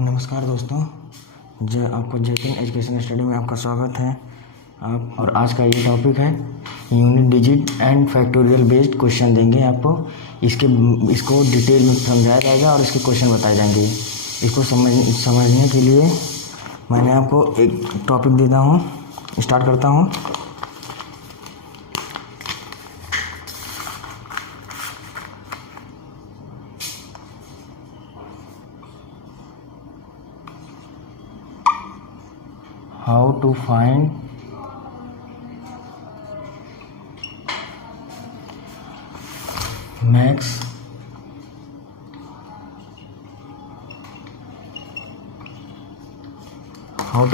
नमस्कार दोस्तों, आपको जेटिंग एजुकेशन स्टडी में आपका स्वागत है। और आज का ये टॉपिक है unit digit and factorial based question देंगे आपको। इसको डिटेल में समझाया जाएगा और इसके क्वेश्चन बताए जाएंगे। इसको समझने के लिए मैंने आपको एक टॉपिक देता हूँ। स्टार्ट करता हूँ। How to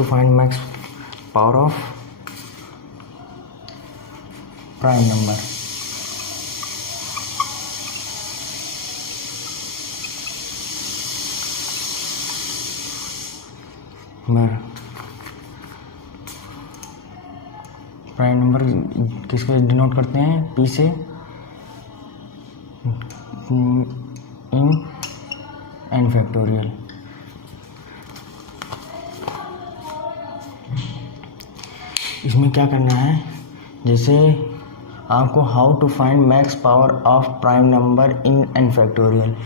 find max power of prime number। Prime number किसको डिनोट करते हैं? पी से इन एन फैक्टोरियल। इसमें क्या करना है, जैसे आपको how to find max power of prime number in N factorial.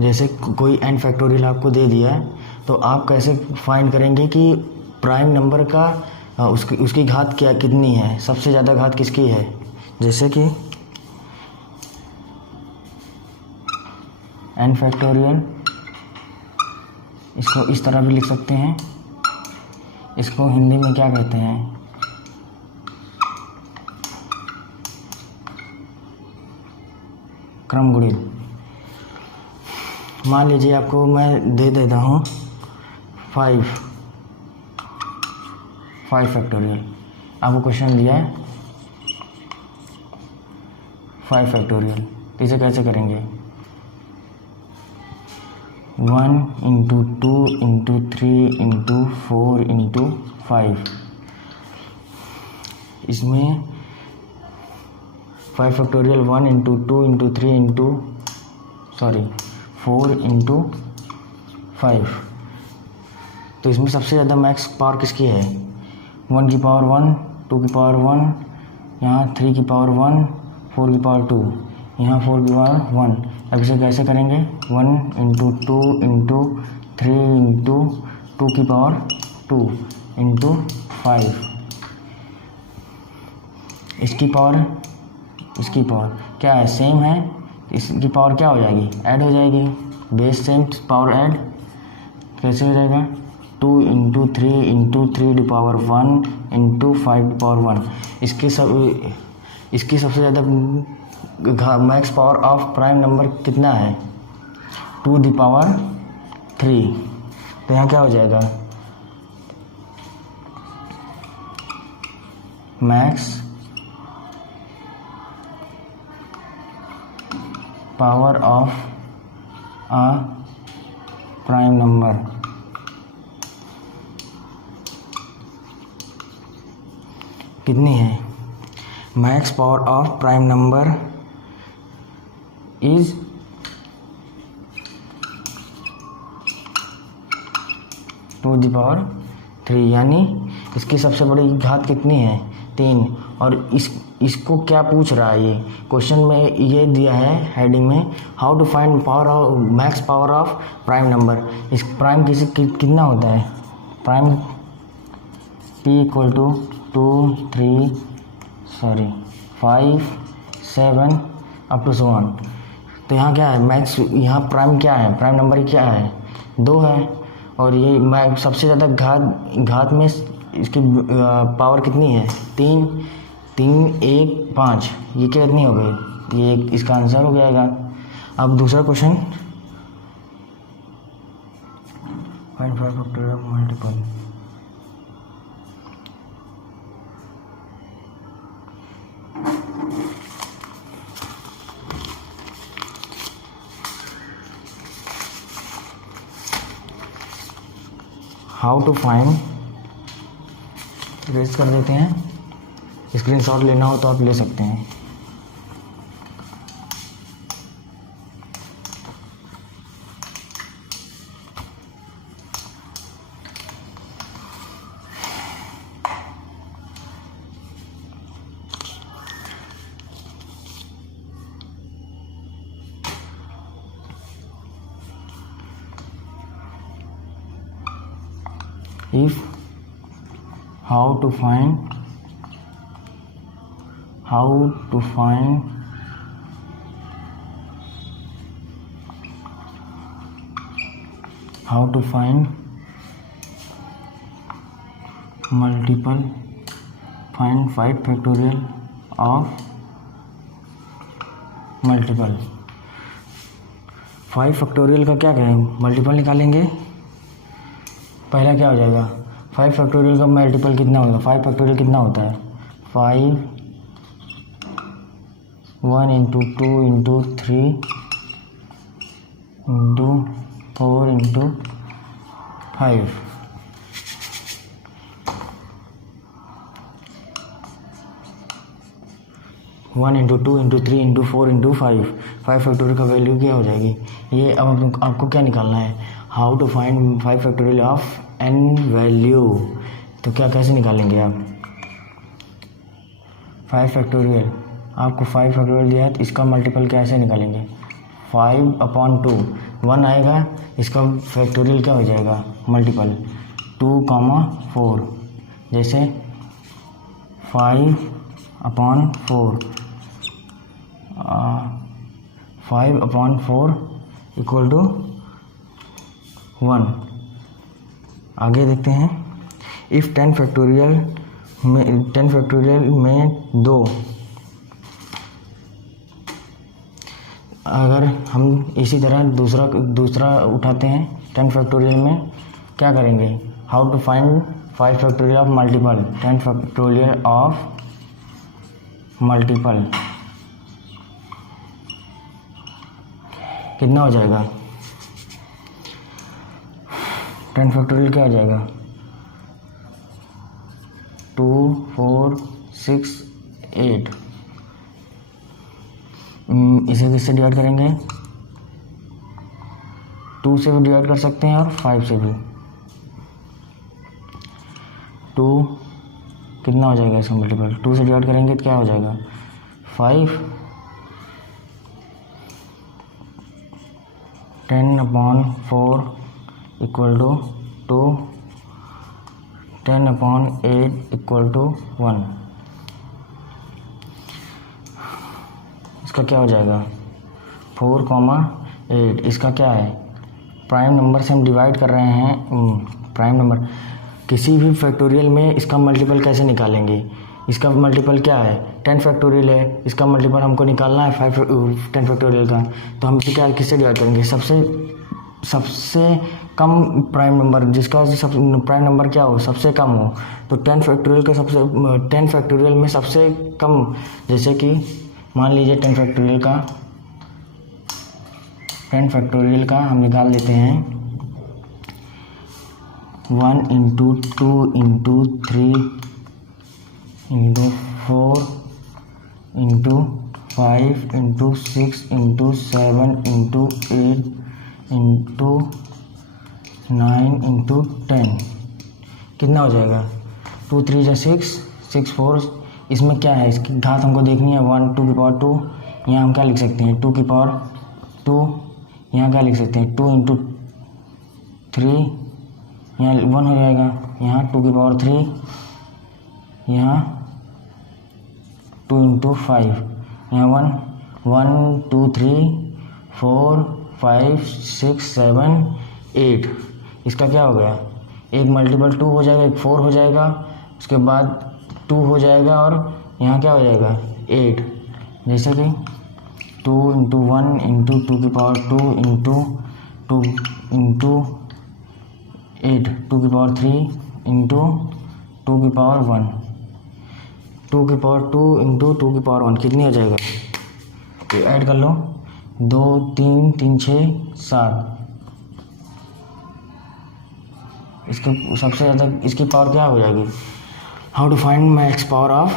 जैसे कोई एन फैक्टोरियल आपको दे दिया है, तो आप कैसे फाइंड करेंगे कि प्राइम नंबर का उसकी घात कितनी है, सबसे ज़्यादा घात किसकी है। जैसे कि एन फैक्टोरियल, इसको इस तरह भी लिख सकते हैं। इसको हिंदी में क्या कहते हैं? क्रमगुणित। मान लीजिए आपको मैं दे देता हूँ 5 फैक्टोरियल। आपको क्वेश्चन दिया है 5 फैक्टोरियल, तो इसे कैसे करेंगे? 1 × 2 × 3 × 4 × 5। इसमें 5 फैक्टोरियल 1 × 2 × 3 4 × 5। तो इसमें सबसे ज़्यादा मैक्स पावर किसकी है? 1 की पावर 1, 2 की पावर 1, यहाँ 3 की पावर 1, 4 की पावर 2, यहाँ 4 की पावर 1। अब इसे कैसे करेंगे? 1 × 2 × 3 × 2 की पावर 2 × 5। इसकी पावर क्या है? सेम है। इसकी पावर क्या हो जाएगी? ऐड हो जाएगी। बेस सेम, पावर ऐड कैसे हो जाएगा? 2 × 3 × 3 की पावर 1 × 5 की पावर 1। इसकी सबसे ज़्यादा max power of prime number कितना है? 2 की पावर 3। तो यहाँ क्या हो जाएगा? Max power of a prime number कितनी है? Max power of prime number is 2 की पावर 3। यानी इसकी सबसे बड़ी घात कितनी है? 3। और इसको क्या पूछ रहा है? ये क्वेश्चन में ये दिया है हेडिंग में, how to find max power of prime number. इस प्राइम कितना होता है? Prime P = 2 3 5 7 up to so on। तो यहाँ क्या है? मैक्स यहाँ प्राइम क्या है? प्राइम नंबर क्या है? 2 है। और ये सबसे ज़्यादा घात में इसकी पावर कितनी है? 3 3 1 5। ये कितनी हो गई? ये इसका आंसर हो जाएगा। अब दूसरा question, find 5 factorial multiple. How to find, raise कर देते हैं। स्क्रीनशॉट लेना हो तो आप ले सकते हैं। If how to find multiple, find 5 factorial of multiple. 5 factorial का क्या करें, मल्टीपल निकालेंगे। पहला क्या हो जाएगा, 5 फैक्टोरियल का मल्टीपल कितना होगा, 5 फैक्टोरियल कितना होता है, 5 1 into 2 into 3 into 4 into 5। 1 into 2 into 3 into 4 into 5 factorial का वैल्यू क्या हो जाएगी ये। अब आपको क्या निकालना है, how to find 5 factorial of n value. तो क्या कैसे निकालेंगे आप 5 फैक्टोरियल, आपको 5 फैक्टोरियल दिया है तो इसका मल्टीपल कैसे निकालेंगे, 5/2 1 आएगा, इसका फैक्टोरियल क्या हो जाएगा मल्टीपल 2,4। जैसे 5/4 इक्वल टू 1। आगे देखते हैं, इफ़ 10 फैक्टोरियल में 2, अगर हम इसी तरह दूसरा उठाते हैं 10 फैक्टोरियल में क्या करेंगे, how to find 5 factorial of multiple, 10 factorial of multiple कितना हो जाएगा, 10 फैक्टोरियल क्या हो जाएगा 2 4 6 8। इसे किससे डिवाइड करेंगे, 2 से भी डिवाइड कर सकते हैं और 5 से भी। 2 कितना हो जाएगा इसका मल्टीपल, 2 से डिवाइड करेंगे तो क्या हो जाएगा 5। 10/4 इक्वल टू 2, 10/8 इक्वल टू 1। इसका क्या हो जाएगा 4,8। इसका क्या है, प्राइम नंबर से हम डिवाइड कर रहे हैं, प्राइम नंबर किसी भी फैक्टोरियल में इसका मल्टीपल कैसे निकालेंगे, इसका मल्टीपल क्या है 10 फैक्टोरियल है, इसका मल्टीपल हमको निकालना है 10 फैक्टोरियल का। तो हम इसे क्या किससे डिवाइड करेंगे, सबसे कम प्राइम नंबर, जिसका प्राइम नंबर क्या हो सबसे कम हो। तो 10 फैक्टोरियल का 10 फैक्टोरियल में सबसे कम, जैसे कि मान लीजिए 10 फैक्टोरियल का हम निकाल देते हैं 1 into 2 into 3 into 4 into 5 into 6 into 7 into 8 into 9 into 10 कितना हो जाएगा 2 3 जा 6 6 4। इसमें क्या है, इसकी घात हमको देखनी है 1 2 की पावर 2। यहाँ हम क्या लिख सकते हैं 2 की पावर 2, यहाँ क्या लिख सकते हैं 2 इंटू 3, यहाँ 1 हो जाएगा, यहाँ 2 की पावर 3, यहाँ 2 इंटू 5, यहाँ 1 2 3 4 5 6 7 8। इसका क्या हो गया, एक मल्टीपल 2 हो जाएगा, एक 4 हो जाएगा, उसके बाद 2 हो जाएगा और यहाँ क्या हो जाएगा 8। जैसे कि 2 इंटू 1 इंटू 2 की पावर 2 इंटू 2 इंटू 8 2 की पावर 3 इंटू 2 की पावर 1, 2 की पावर 2 इंटू 2 की पावर 1 कितनी हो जाएगा, तो ऐड कर लो 2 3 3 6 7। इसके सबसे ज़्यादा इसकी पावर क्या हो जाएगी, how to find max power of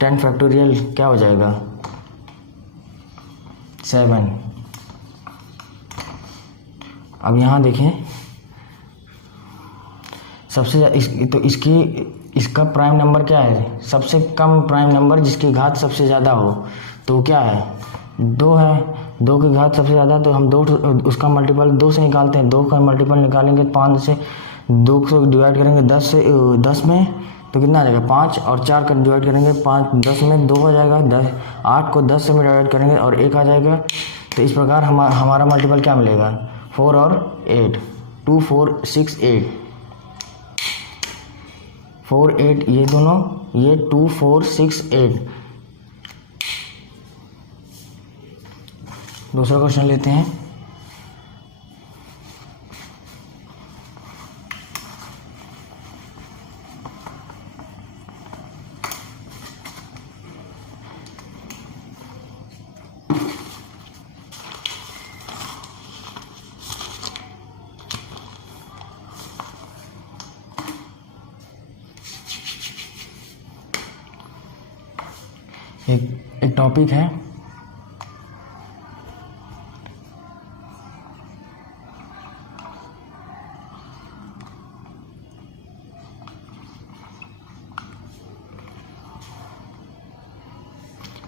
10 factorial क्या हो जाएगा 7। अब यहाँ देखें सबसे तो इसका प्राइम नंबर क्या है, सबसे कम प्राइम नंबर जिसकी घात सबसे ज़्यादा हो, तो क्या है 2 है, 2 की घात सबसे ज़्यादा, तो हम 2 उसका मल्टीपल 2 से निकालते हैं, 2 का मल्टीपल निकालेंगे 5 से 200 डिवाइड करेंगे 10 में तो कितना आ जाएगा 5, और 4 का डिवाइड करेंगे 5 10 में 2 हो जाएगा, 8 को 10 से में डिवाइड करेंगे और 1 आ जाएगा। तो इस प्रकार हमारा मल्टीपल क्या मिलेगा 4 और 8, 2 4 6 8, 4 8 ये दोनों, ये 2 4 6 8। दूसरा क्वेश्चन लेते हैं। एक टॉपिक है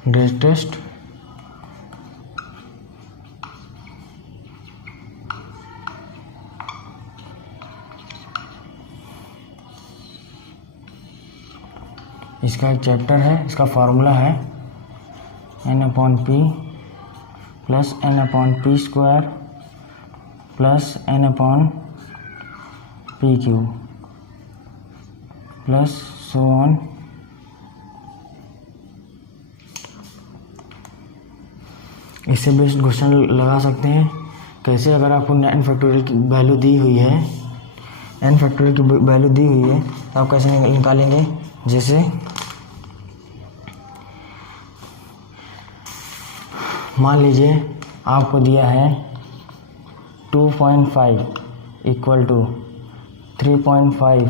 ग्रेटेस्ट इसका एक चैप्टर है, इसका फार्मूला है n/p plus n/p square plus n/p³ plus so on. इससे बेस्ड क्वेश्चन लगा सकते हैं। कैसे? अगर आपको n फैक्टोरियल की वैल्यू दी हुई है, n फैक्टोरियल की वैल्यू दी हुई है तो आप कैसे निकालेंगे? जैसे मान लीजिए आपको दिया है 2.5 इक्वल टू 3.5,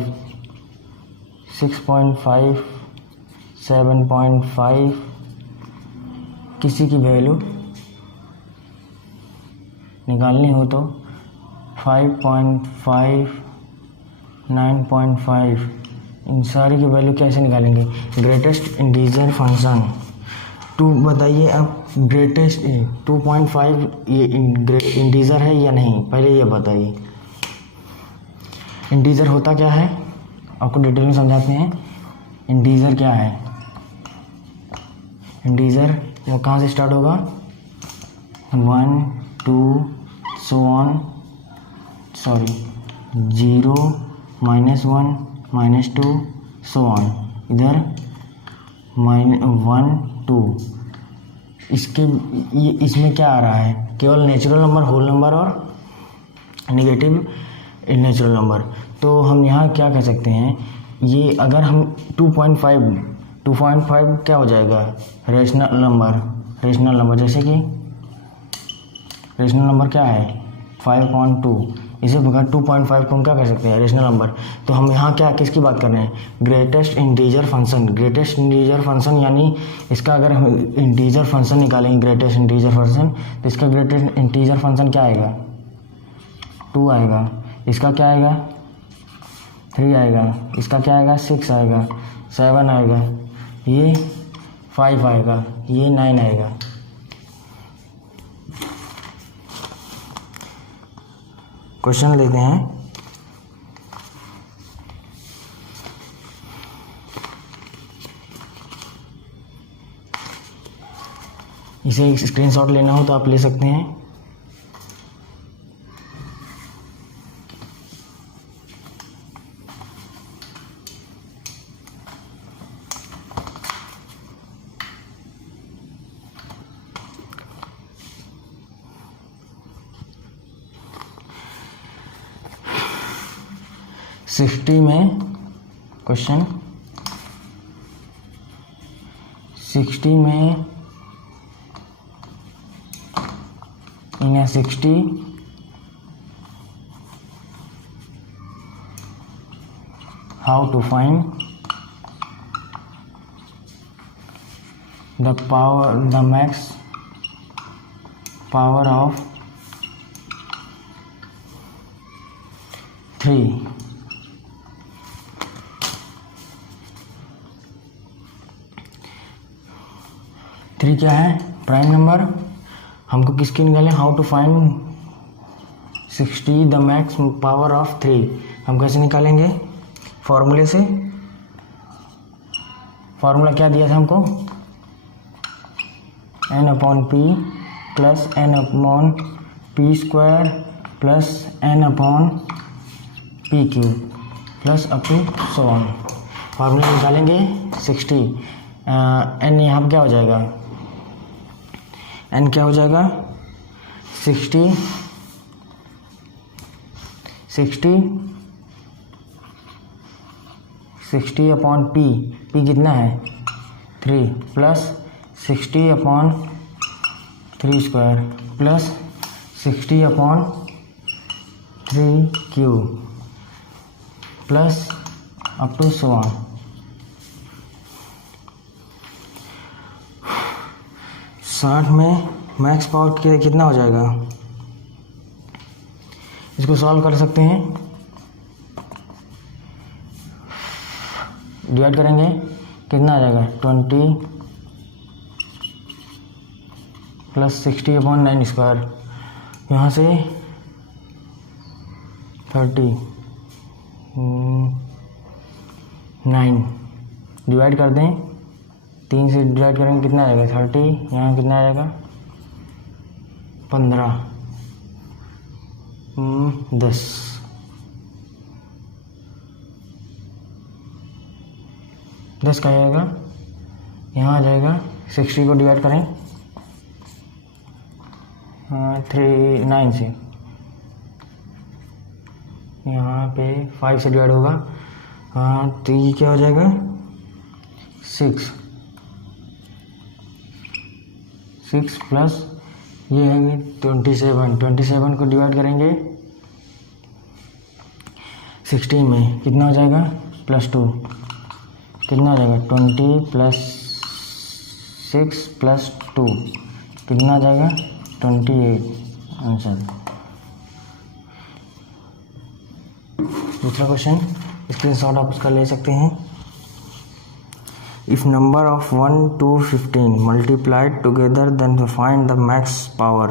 6.5, 7.5, किसी की वैल्यू निकालनी हो तो 5.5, 9.5, इन सारी की वैल्यू कैसे निकालेंगे? ग्रेटेस्ट इंटीजर फंक्शन 2 बताइए अब। ग्रेटेस्ट 2.5 ये इंटीजर है या नहीं, पहले ये बताइए। इंटीजर होता क्या है आपको डिटेल में समझाते हैं। इंटीजर क्या है? इंटीजर वो कहाँ से स्टार्ट होगा? 1 2 so on, sorry 0 -1 -2 so on, इधर -1 2। इसमें क्या आ रहा है? केवल नेचुरल नंबर, होल नंबर और नेगेटिव नेचुरल नंबर। तो हम यहाँ क्या कह सकते हैं, ये अगर हम 2.5 क्या हो जाएगा? रेशनल नंबर, जैसे कि रेशनल नंबर क्या है 5.2, इसे बगैर 2.5 को हम क्या कर सकते हैं? Rational number. तो हम यहाँ क्या किसकी बात कर रहे हैं? ग्रेटेस्ट इंटीजर फंक्शन, यानी इसका अगर हम इंटीजर फंक्शन निकालेंगे, ग्रेटेस्ट इंटीजर फंक्शन, तो इसका ग्रेटेस्ट इंटीजर फंक्शन क्या आएगा? 2 आएगा। इसका क्या आएगा? 3 आएगा। इसका क्या आएगा? 6 आएगा, 7 आएगा, ये 5 आएगा, ये 9 आएगा। क्वेश्चन लेते हैं। इसे एक स्क्रीनशॉट लेना हो तो आप ले सकते हैं। क्वेश्चन 60 में in a 60 how to find the max power of 3। Three क्या है? Prime number. हमको किसकी निकालें? How to find 60 the max power of 3। हम कैसे निकालेंगे? फॉर्मूले से। फार्मूला क्या दिया था हमको? n/p plus n/p square plus n/p³ plus up to so on. Formula निकालेंगे 60। n यहाँ पर क्या हो जाएगा? n क्या हो जाएगा? 60 अपॉन p कितना है? 3 plus 60 upon 3 square plus 60 upon 3³ plus up to so on. 60 में मैक्स पावर कितना हो जाएगा? इसको सॉल्व कर सकते हैं, डिवाइड करेंगे, कितना आ जाएगा? 20 प्लस 60 अपॉन 9 स्क्वायर, यहाँ से 39 डिवाइड कर दें, 3 से डिवाइड करेंगे कितना आ जाएगा? 30, यहाँ कितना आ जाएगा? 15 10 10 का आएगा, यहाँ आ जाएगा। 60 को डिवाइड करें 9 से, यहाँ पे 5 से डिवाइड होगा, तो ये क्या हो जाएगा? 6 प्लस ये है 27 को डिवाइड करेंगे 16 में, कितना हो जाएगा? +2, कितना हो जाएगा? 20 प्लस 6 प्लस 2 कितना आ जाएगा? 28 आंसर। दूसरा क्वेश्चन, स्क्रीनशॉट आप उसका ले सकते हैं। If number of 1 to 15 multiplied together then find the max power.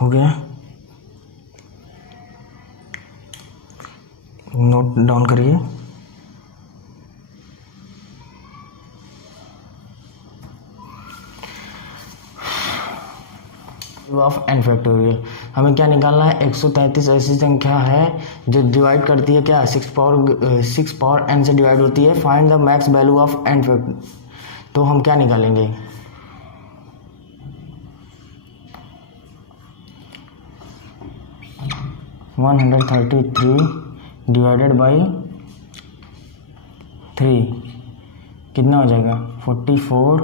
हो गया, नोट डाउन करिए। ऑफ n फैक्टोरियल, हमें क्या निकालना है? 133 ऐसी संख्या है जो डिवाइड करती है क्या? 6 पावर n से डिवाइड होती है। Find the max value of n factorial, तो हम क्या निकालेंगे? वन 133 डिवाइडेड बाई 3 कितना हो जाएगा? 44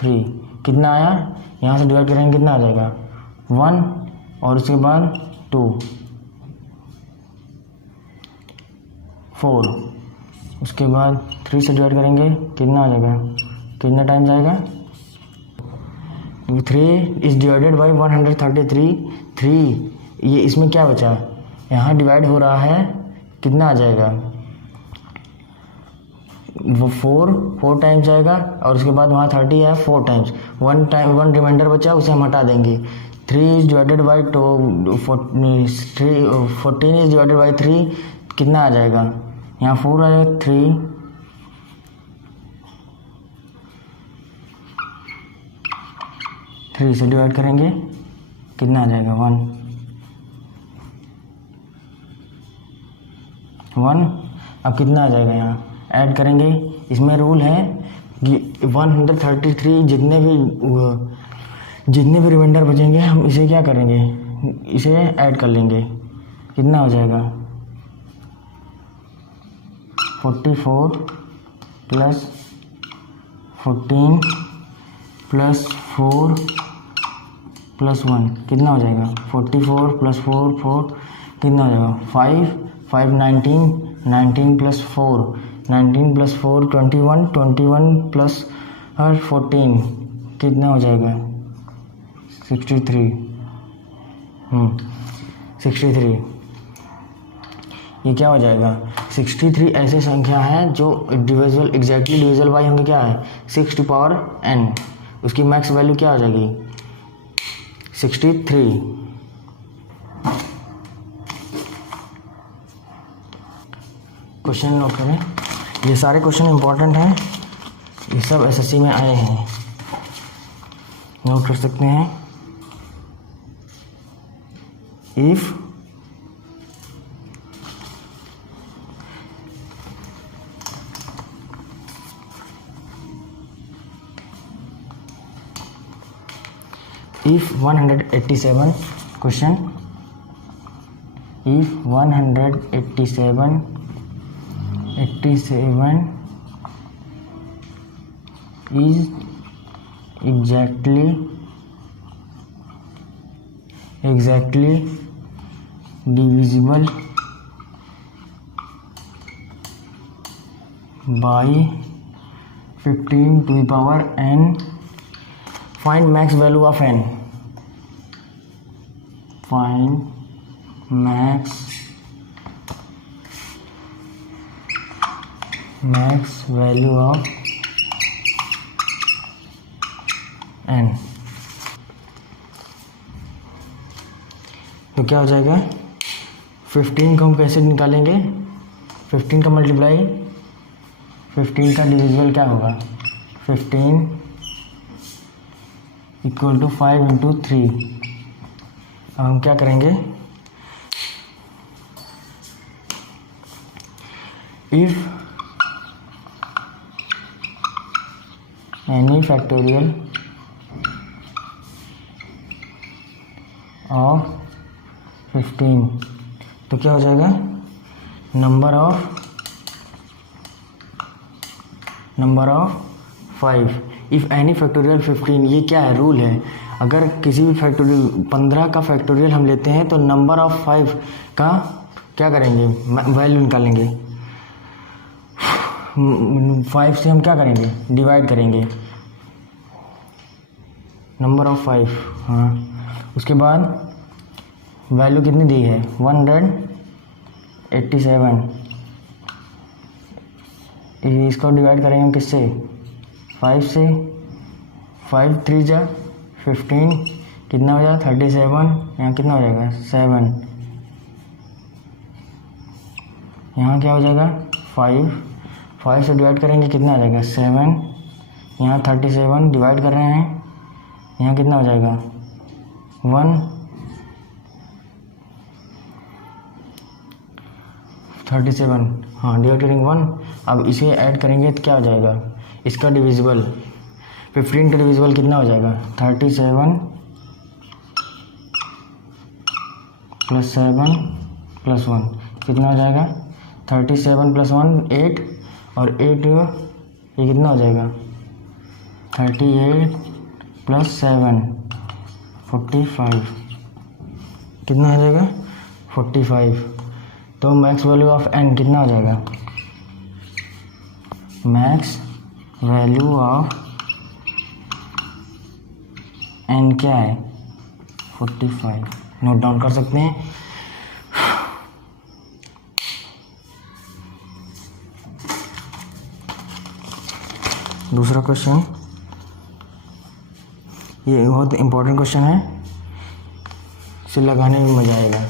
3 कितना आया? यहाँ से डिवाइड करेंगे कितना आ जाएगा? 1 और उसके बाद 2 4, उसके बाद 3 से डिवाइड करेंगे कितना आ जाएगा? कितना टाइम्स आएगा? 3 इज डिवाइडेड बाई 133 3, ये इसमें क्या बचा? यहाँ डिवाइड हो रहा है, कितना आ जाएगा? वो 4 टाइम्स आएगा और उसके बाद वहाँ 30 है, 4 टाइम्स, 1 रिमाइंडर बचा, उसे हम हटा देंगे। 3 is divided by 14 is divided by 3 कितना आ जाएगा? यहाँ 4 आएगा, 3 से डिवाइड करेंगे कितना आ जाएगा? 1। अब कितना आ जाएगा? यहाँ ऐड करेंगे, इसमें रूल है कि 133 जितने भी रिमाइंडर बचेंगे हम इसे क्या करेंगे? इसे ऐड कर लेंगे, कितना हो जाएगा? 44 प्लस 14 प्लस 4 प्लस 1 कितना हो जाएगा? 44 प्लस 4 कितना हो जाएगा? 5 19 प्लस 4 21 प्लस 14 कितना हो जाएगा? 63 63 ये क्या हो जाएगा 63 ऐसे संख्या है जो डिविजिबल एग्जैक्टली डिविजिबल बाई होंगे क्या है 6 टू पावर n, उसकी मैक्स वैल्यू क्या हो जाएगी 63। क्वेश्चन नोट करें, ये सारे क्वेश्चन इंपॉर्टेंट हैं, ये सब एसएससी में आए हैं, नोट कर सकते हैं। If if 187 question, if 187 is exactly divisible by 15 to the power n, find max value of n, find max value of n। तो क्या हो जाएगा 15 को हम कैसे निकालेंगे, 15 का मल्टीप्लाई 15 का डिविजिबल क्या होगा 15 इक्वल टू 5 इंटू 3। अब हम क्या करेंगे, इफ एनी फैक्टोरियल ऑफ 15, तो क्या हो जाएगा number of 5। If any factorial 15, ये क्या है रूल है, अगर किसी भी फैक्टोरियल 15 का फैक्टोरियल हम लेते हैं तो नंबर ऑफ 5 का क्या करेंगे वैल्यू निकालेंगे, 5 से हम क्या करेंगे डिवाइड करेंगे नंबर ऑफ 5। हाँ, उसके बाद वैल्यू कितनी दी है 187, इसको डिवाइड करेंगे हम किससे 5 से, 5 3 जा 15, कितना हो जाएगा 37, यहाँ कितना हो जाएगा 7, यहाँ क्या हो जाएगा 5 से डिवाइड करेंगे कितना आ जाएगा 7, यहाँ 37 डिवाइड कर रहे हैं, यहाँ कितना हो जाएगा 37, हाँ डिवाइड करेंगे 1। अब इसे ऐड करेंगे तो क्या हो जाएगा इसका डिविजिबल 15 का डिविजिबल कितना हो जाएगा 37 प्लस 7 प्लस 1 कितना हो जाएगा 37 प्लस 1 8, और 8 ये कितना हो जाएगा 38 प्लस 7 45, कितना हो जाएगा 45। तो मैक्स वैल्यू ऑफ n कितना हो जाएगा, मैक्स वैल्यू ऑफ n क्या है 45, नोट डाउन कर सकते हैं। दूसरा क्वेश्चन, ये बहुत इंपॉर्टेंट क्वेश्चन है, इसे लगाने में मजा आएगा।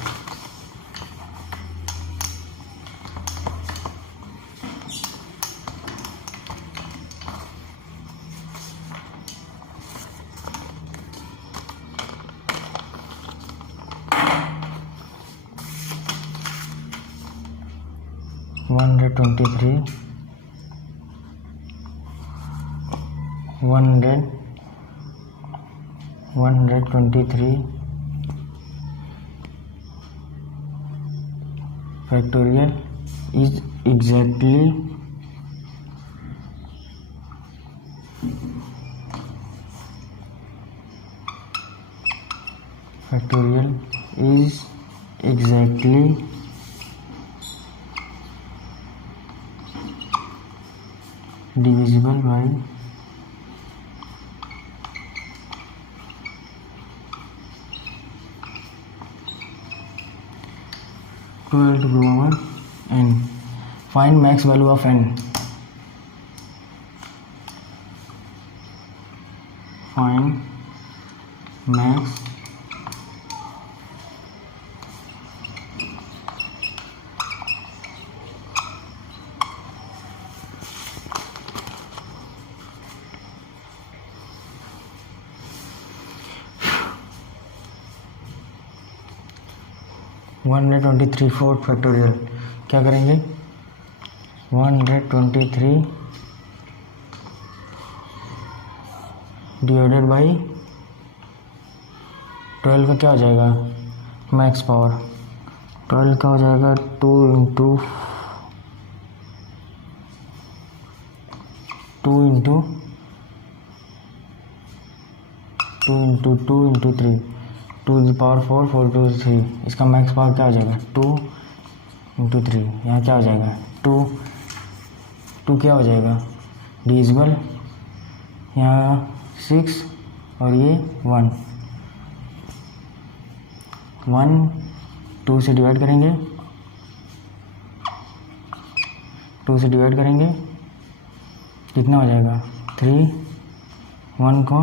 One 123 factorial is exactly divisible by 12 to the power n. Find max value of n. Find max one 123 4 factorial. क्या करेंगे? 123 डिवाइडेड बाई 12 का क्या हो जाएगा? मैक्स पावर 12 का हो जाएगा 2 इंटू 3 2 की पावर 4 4 टू 3। इसका मैक्स पावर क्या हो जाएगा? 2 इंटू 3। यहाँ क्या हो जाएगा? 2 क्या हो जाएगा? डिविजिबल यहाँ 6 और ये 1 2 से डिवाइड करेंगे, 2 से डिवाइड करेंगे कितना हो जाएगा? 3 1 को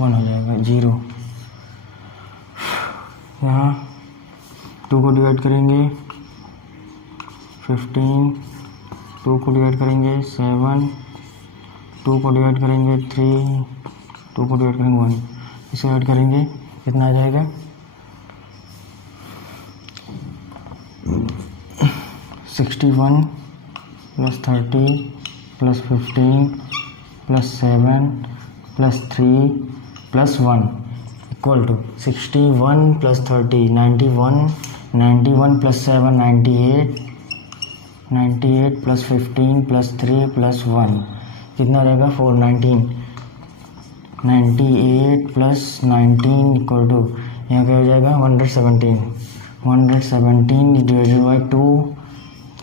1 हो जाएगा 0। यहाँ 2 को डिवाइड करेंगे 15, 2 को डिवाइड करेंगे 7, 2 को डिवाइड करेंगे 3, 2 को डिवाइड करेंगे 1। इसे डिवाइड करेंगे कितना आ जाएगा? 61 plus 30 plus 15 plus 7 plus 3 plus 1 equal to 61 plus 30 91, 91 plus 7 98, 98 plus 15 plus 3 plus 1 कितना रहेगा? 419। 98 प्लस 19 इक्वल टू यहाँ क्या हो जाएगा? 117। 117 डिवाइडेड बाई 2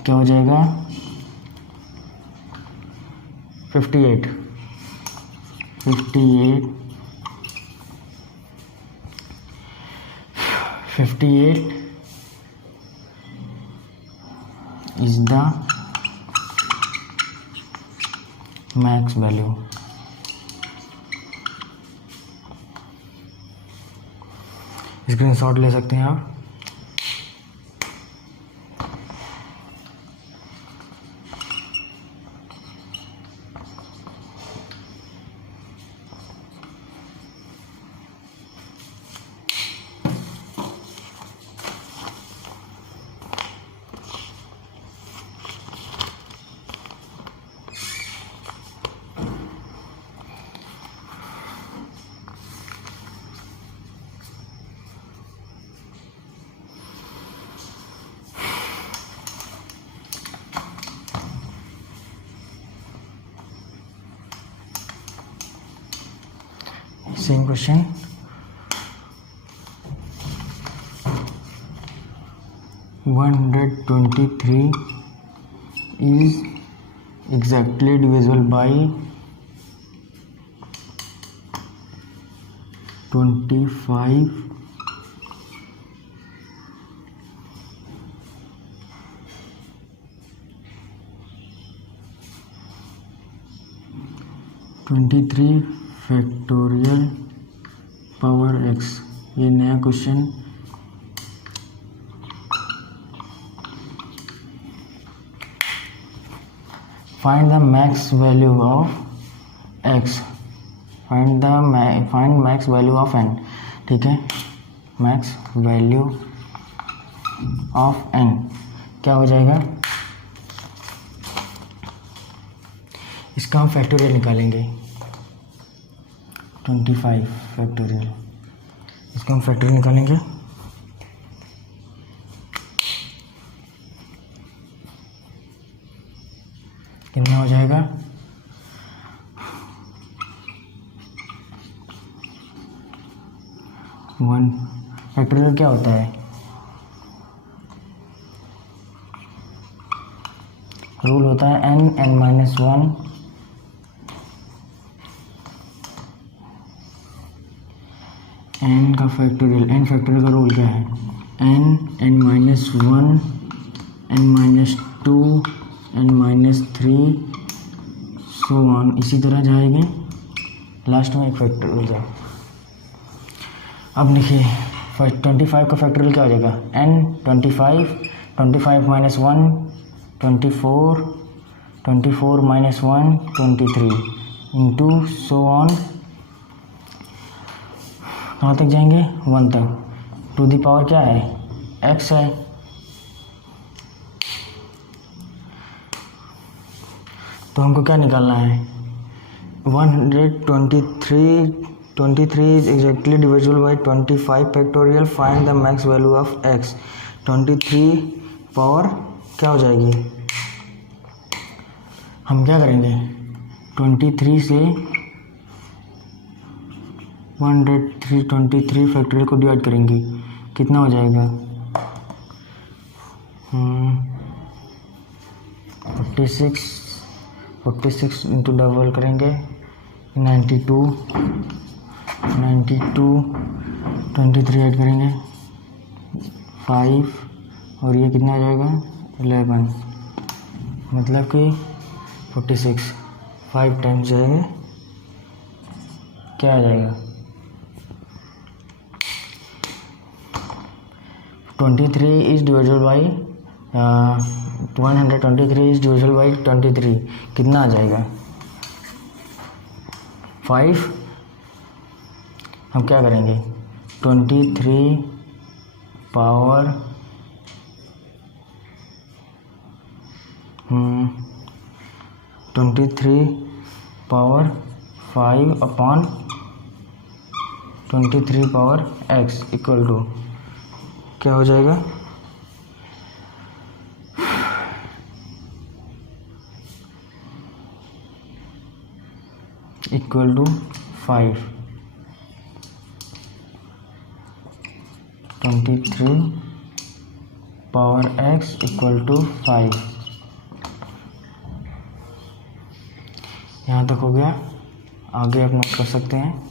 क्या हो जाएगा? 58 is the max value। Screenshot ले सकते हैं आप। Same question. (123) is exactly divisible by 25 23 factorial power x। ये नया question find the max value of x, find max value of n। ठीक है, मैक्स वैल्यू ऑफ n क्या हो जाएगा? इसका हम फैक्टोरियल निकालेंगे 25 फैक्टोरियल। इसका हम फैक्टोरियल निकालेंगे कितना हो जाएगा? 1। फैक्टोरियल क्या होता है? रूल होता है n-1 n का फैक्टोरियल। n फैक्टोरियल का रूल क्या है? n-1 n-2 n-3 so on, इसी तरह जाएंगे, लास्ट में एक फैक्टोरियल जाए। अब देखिए 25 का फैक्टोरियल क्या हो जाएगा, n 25 minus 1 24 24 minus 1 23 into so on, कहाँ तक जाएंगे 1 तक। टू दी पावर क्या है, x है, तो हमको क्या निकालना है, 123 is exactly divisible by 25 factorial, find the max value of x। 23 power क्या हो जाएगी, हम क्या करेंगे 23 से 123 फैक्टोरियल को डिवाइड करेंगे, कितना हो जाएगा 46 इंटू डबल करेंगे 92 23 ऐड करेंगे 5 और ये कितना आ जाएगा 11, मतलब कि 46 5 टाइम्स जाएंगे, क्या आ जाएगा 23 is divisible by 123 is divisible by 23, कितना आ जाएगा 5। हम क्या करेंगे 23 power 23 power 5 upon 23 power x equal to क्या हो जाएगा, equal to 5 23 power x equal to 5। यहाँ तक हो गया, आगे आप नोट कर सकते हैं।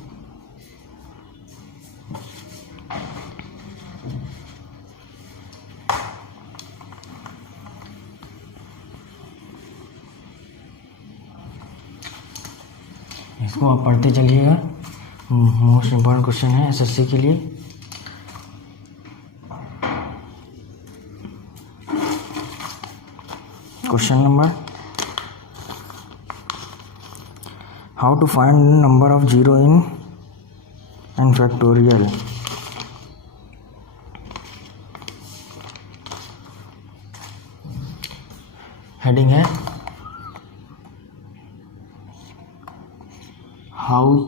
इसको आप पढ़ते चलिएगा, मोस्ट इम्पॉर्टेंट क्वेश्चन है एसएससी के लिए। Question number, how to find number of zero in N factorial. Heading है how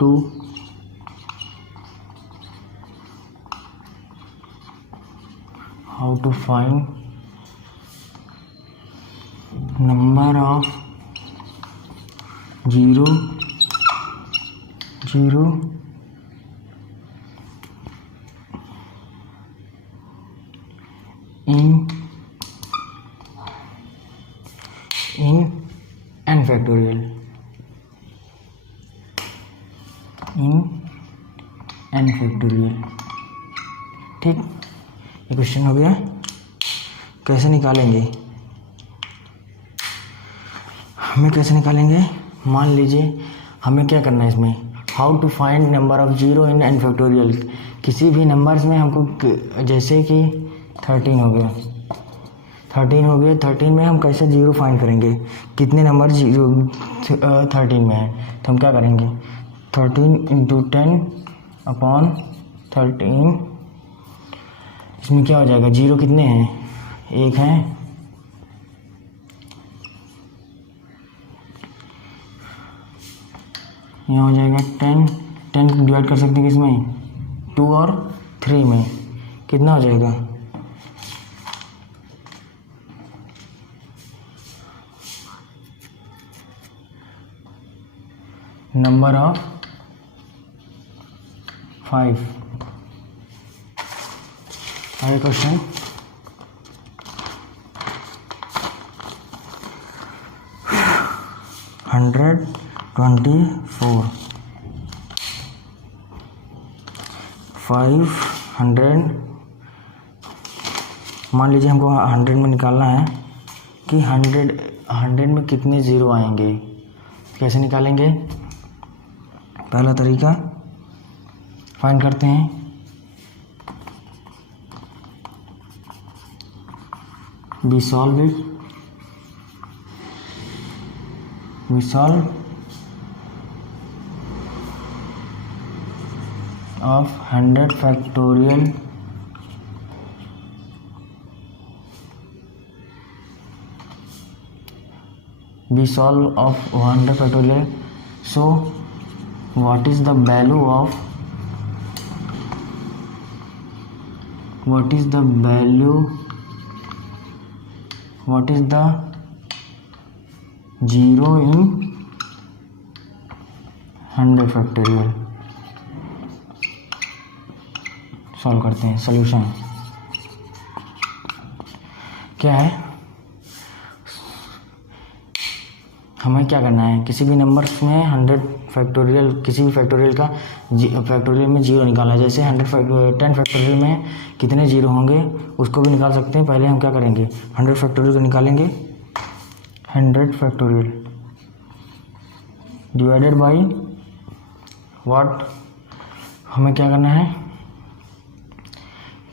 to find number of zero in n factorial, ठीक। ये क्वेश्चन हो गया। कैसे निकालेंगे, हमें कैसे निकालेंगे, मान लीजिए हमें क्या करना है इसमें, how to find number of zero in N factorial. किसी भी नंबर्स में हमको, जैसे कि 13 हो गया, 13 में हम कैसे जीरो फाइंड करेंगे, कितने नंबर जीरो 13 में है, तो हम क्या करेंगे 13 इंटू 10 अपॉन 13, इसमें क्या हो जाएगा, जीरो कितने हैं, एक है, यहाँ हो जाएगा 10 डिवाइड कर सकते हैं किसमें, 2 और 3 में, कितना हो जाएगा, नंबर ऑफ 5। आगे क्वेश्चन, $124 500 मान लीजिए हमको 100 में निकालना है कि 100 में कितने ज़ीरो आएंगे। कैसे निकालेंगे? पहला तरीका फाइंड करते हैं। We solve of 100 factorial so what is the value of 0 in 100 factorial. Solve करते हैं। सॉल्यूशन क्या है? हमें क्या करना है, किसी भी नंबर्स में 100 फैक्टोरियल, किसी भी फैक्टोरियल का फैक्टोरियल में जीरो निकालना है। जैसे 10 फैक्टोरियल में कितने जीरो होंगे उसको भी निकाल सकते हैं। पहले हम क्या करेंगे, 100 फैक्टोरियल को निकालेंगे। 100 फैक्टोरियल डिवाइडेड बाई व्हाट, हमें क्या करना है,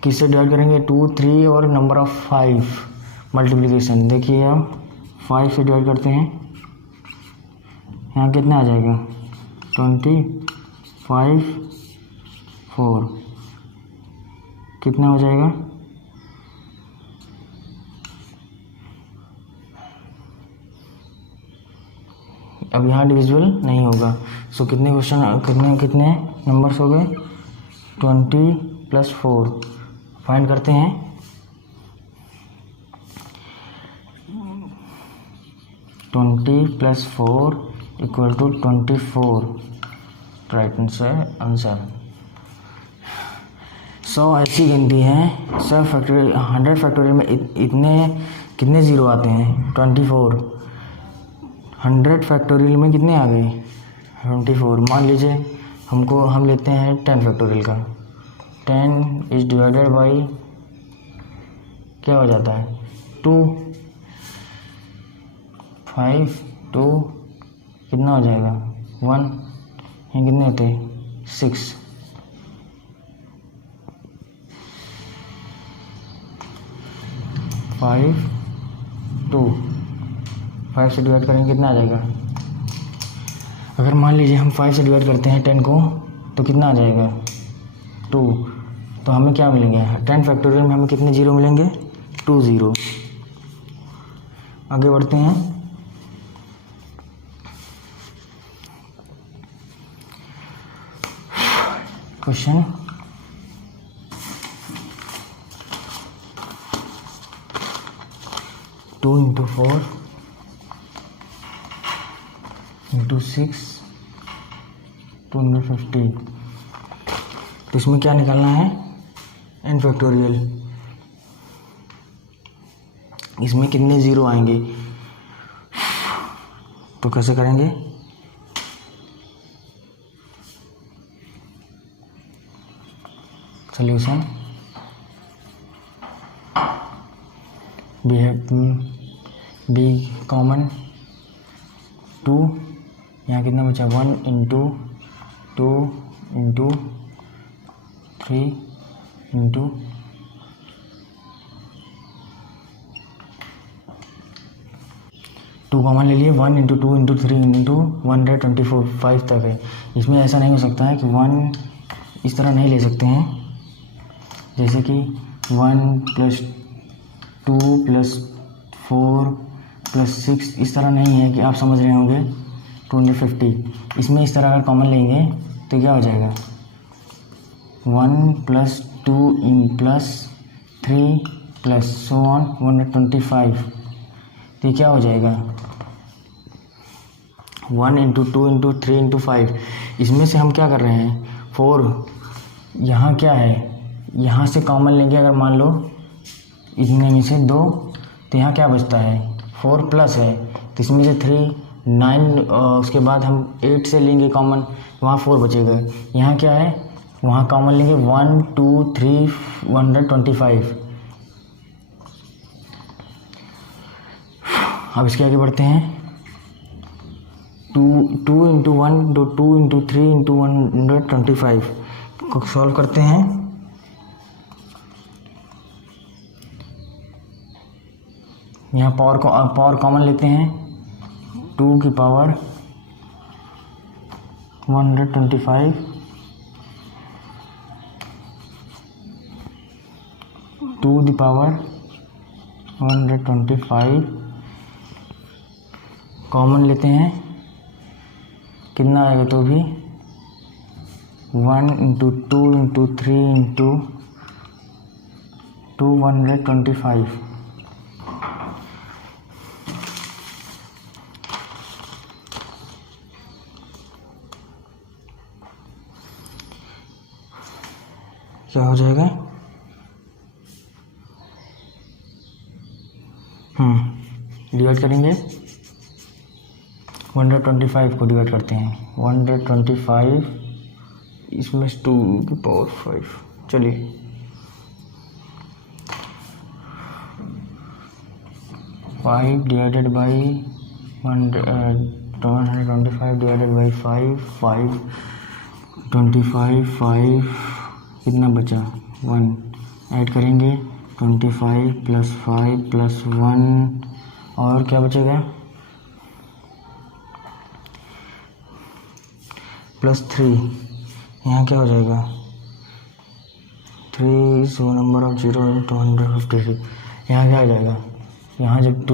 किससे डिवाइड करेंगे, 2, 3 और नंबर ऑफ 5 मल्टीप्लिकेशन। देखिए हम 5 से डिवाइड करते हैं, यहाँ कितना आ जाएगा 25, 4 कितना हो जाएगा, अब यहाँ डिविजिबल नहीं होगा। सो कितने कितने नंबर्स हो गए, 20 + 4। फाइंड करते हैं। ट्वेंटी + 4 = 24। Right answer. 100 ऐसी गिनती है, 100 फैक्टोरियल 100 फैक्टोरियल में इतने कितने ज़ीरो आते हैं, 24। 100 फैक्टोरियल में कितने आ गए, 24। मान लीजिए हम लेते हैं 10 फैक्टोरियल का। 10 इज डिवाइडेड बाई क्या हो जाता है, 2, 5, 2 कितना हो जाएगा 1, यहाँ कितने होते हैं 6। 5, 2 5 से डिवाइड करेंगे कितना आ जाएगा। अगर मान लीजिए हम 5 से डिवाइड करते हैं 10 को तो कितना आ जाएगा 2। तो हमें क्या मिलेंगे, 10 फैक्टोरियल में हमें कितने जीरो मिलेंगे, 2 ज़ीरो। आगे बढ़ते हैं। क्वेश्चन 2 × 4 × 6 250। तो इसमें क्या निकालना है, n फैक्टोरियल। इसमें कितने ज़ीरो आएंगे, तो कैसे करेंगे, सॉल्यूशन बी कॉमन 2, यहाँ कितना बचा 1 × 2 × 3 × 2 कॉमन ले लिए, 1 × 2 × 3 × 124 5 तक है। इसमें ऐसा नहीं हो सकता है कि 1 इस तरह नहीं ले सकते हैं, जैसे कि 1 + 2 + 4 + 6 इस तरह नहीं है कि आप समझ रहे होंगे 250। इसमें इस तरह अगर कॉमन लेंगे तो क्या हो जाएगा 1 + 2 + 3 + so on 125। तो ये क्या हो जाएगा 1 × 2 × 3 × 5। इसमें से हम क्या कर रहे हैं 4, यहाँ क्या है, यहाँ से कॉमन लेंगे अगर मान लो इतने में से 2, तो यहाँ क्या बचता है 4 प्लस है, तो इसमें से 3 9, उसके बाद हम 8 से लेंगे कॉमन, वहाँ 4 बचेगा। यहाँ क्या है, वहाँ कॉमन लेंगे 1 2 3 125। अब इसके आगे बढ़ते हैं। 2 इंटू 1 2 इंटू 3 इंटू 125 को सॉल्व करते हैं। यहाँ पावर कॉमन लेते हैं। 2 की पावर 125 2 दी पावर 125 कॉमन लेते हैं, कितना आएगा तो भी 1 इंटू 2 इंटू 3 इंटू 225 क्या हो जाएगा? डिवाइड करेंगे 125 को डिवाइड करते हैं। 125 इसमें 2 की पावर 5, चलिए 5 डिवाइडेड बाई 125 डिवाइडेड बाई 5 5 कितना बचा 1 ऐड करेंगे 25 प्लस 5 प्लस 1 और क्या बचेगा प्लस 3। यहाँ क्या हो जाएगा 3 इज नंबर ऑफ 0 253। यहाँ क्या हो जाएगा, यहाँ जब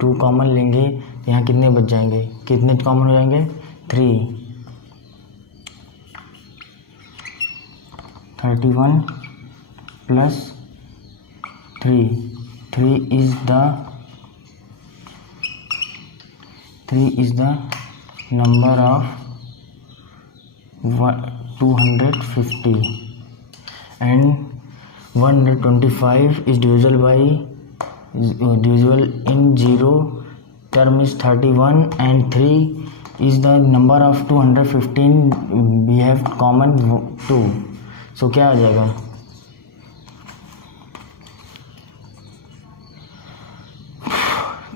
2 कॉमन लेंगे यहाँ कितने बच जाएंगे, कितने कॉमन हो जाएंगे 3 31 plus 3 is the number of 250 and 125 is divisible in 0 term is 31 and 3 is the number of 215 we have common 2, so क्या आ जाएगा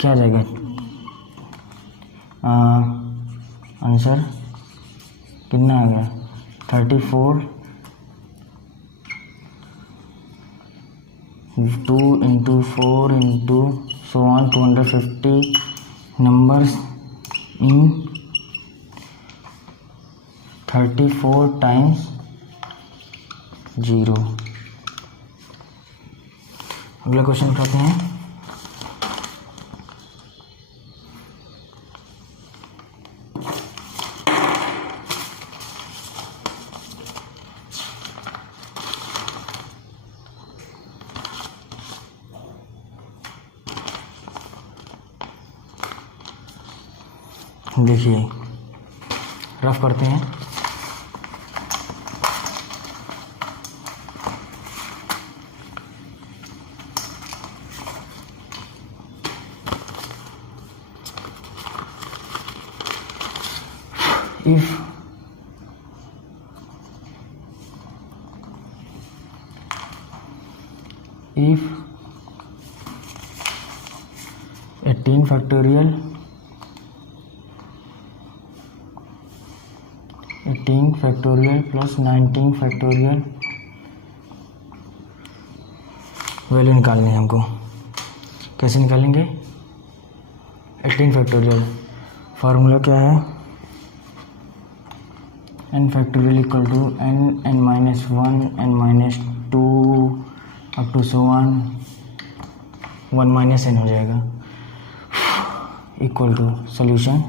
क्या आ जाएगा आंसर कितना आ गया 34 2 into 4 into so on 250 numbers in 34 times 0। अगला क्वेश्चन उठाते हैं। देखिए रफ करते हैं। if 18 factorial 18 factorial plus 19 factorial value निकालनी है हमको। कैसे निकालेंगे 18 फैक्टोरियल, फार्मूला क्या है n factorial equal to n minus 1 n minus 2 up to so on 1 minus n हो जाएगा इक्वल टू सॉल्यूशन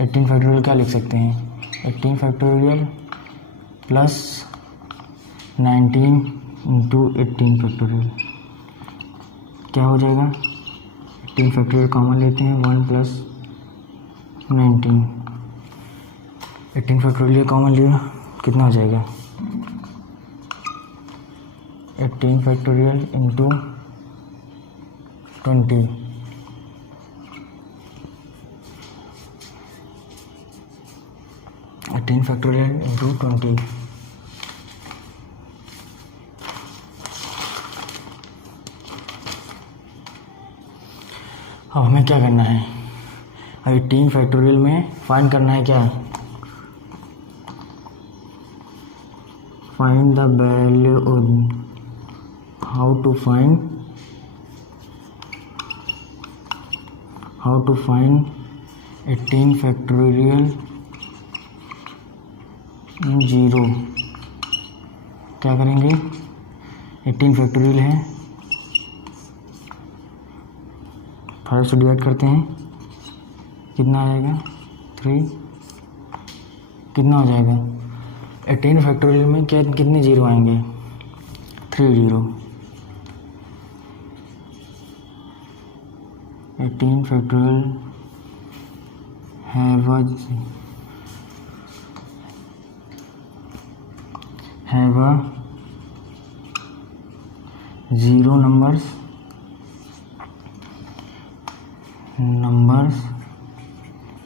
18 फैक्टोरियल क्या लिख सकते हैं 18 फैक्टोरियल प्लस 19 इंटू 18 फैक्टोरियल क्या हो जाएगा 18 फैक्टोरियल कॉमन लेते हैं 1 प्लस 19 18 फैक्टोरियल कॉमन लिया कितना हो जाएगा 18 फैक्टोरियल इंटू 20 18 फैक्टोरियल इंटू 20 अब हमें क्या करना है, 18 फैक्टोरियल में फाइंड करना है क्या, find the value, how to find 18 factorial in 0। क्या करेंगे, 18 फैक्टोरियल है, 5 से डिवाइड करते हैं, कितना आ जाएगा 3, कितना हो जाएगा 18 फैक्टोरियल में क्या कितने जीरो आएंगे, 3 zero. 18 factorial have a 0 numbers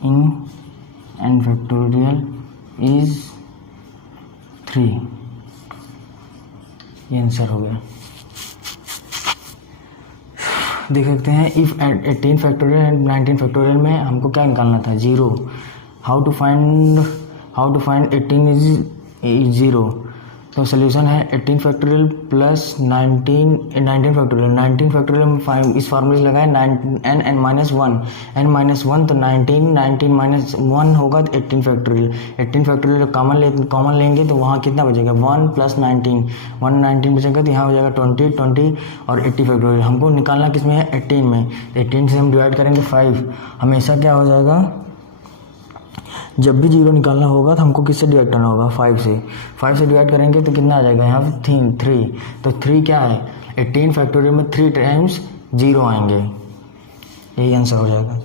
in n factorial is 3। ये आंसर हो गया। देख सकते हैं इफ़ 18 फैक्टोरियल एंड 19 फैक्टोरियल में हमको क्या निकालना था, 0। How to find 18 is 0। तो सोल्यूशन है 18 फैक्टोरियल प्लस 19 फैक्टोरियल। 19 फैक्टोरियल में इस फार्मूले से लगाए n माइनस 1 तो 19 माइनस 1 होगा तो 18 फैक्टोरियल। 18 फैक्टोरियल कॉमन लेंगे तो वहाँ कितना बचेगा, 1 प्लस 19 बचेगा, तो यहाँ हो जाएगा 20 और 80 फैक्टोरियल। हमको निकालना किस में है, 18 में। 18 से हम डिवाइड करेंगे 5, हमेशा क्या हो जाएगा, जब भी 0 निकालना होगा तो हमको किससे डिवाइड करना होगा, 5 से डिवाइड करेंगे तो कितना आ जाएगा, यहाँ पे 3। तो 3 क्या है, 18 फैक्टोरियल में 3 टाइम्स 0 आएंगे, यही आंसर हो जाएगा।